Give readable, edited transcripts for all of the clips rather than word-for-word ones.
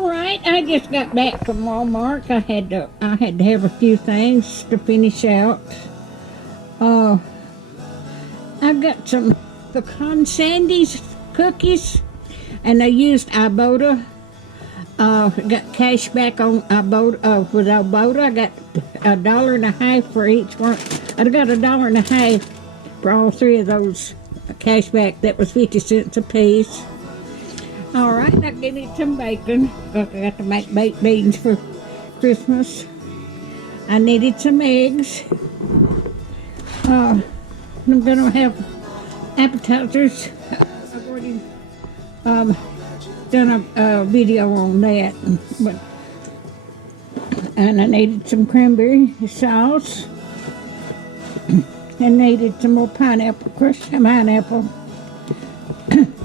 All right, I just got back from Walmart. I had to have a few things to finish out. I've got some pecan sandies cookies, and I used ibotta. Got cash back on ibotta with ibotta. I got $1.50 for each one. I got $1.50 for all three of those cash back. That was 50 cents a piece. All right, I needed some bacon. I got to make baked beans for Christmas. I needed some eggs. I'm gonna have appetizers. I've already done a video on that, and I needed some cranberry sauce. I needed some more pineapple, crushed pineapple,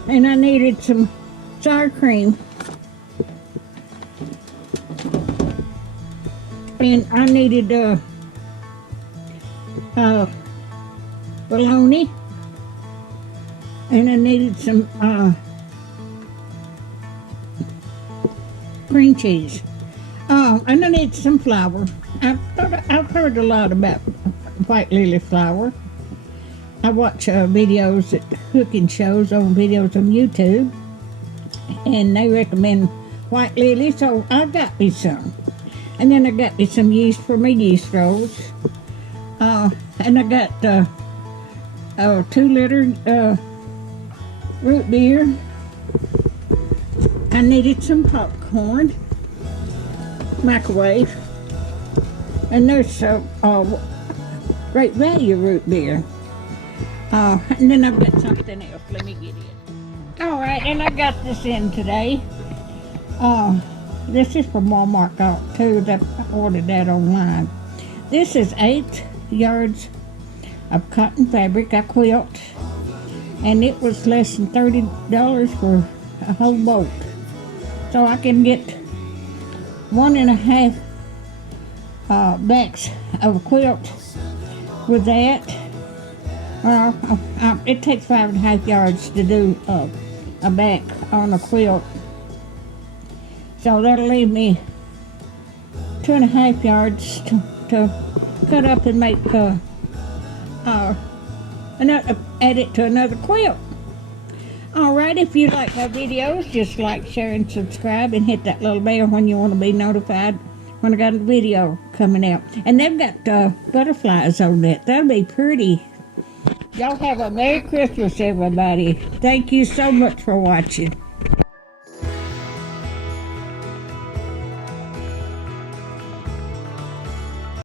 and I needed some sour cream, and I needed bologna, and I needed some cream cheese. And I need some flour. I've heard a lot about white lily flour. I watch videos at cooking shows on YouTube, and they recommend white lily, so I got me some. And then I got me some yeast for my yeast rolls. And I got 2-liter root beer. I needed some popcorn, microwave, and there's great value root beer. And then I've got something else. Let me get it. All right, and I got this in today. This is from Walmart too. I ordered that online. This is 8 yards of cotton fabric I quilt, and it was less than $30 for a whole bolt. So I can get 1.5 backs of a quilt with that. It takes 5.5 yards to do a back on a quilt, so that'll leave me 2.5 yards to cut up and make add it to another quilt. Alright, if you like my videos, just like, share, and subscribe, and hit that little bell when you want to be notified when I got a video coming out. And they've got butterflies on it. That'll be pretty. Y'all have a Merry Christmas, everybody. Thank you so much for watching.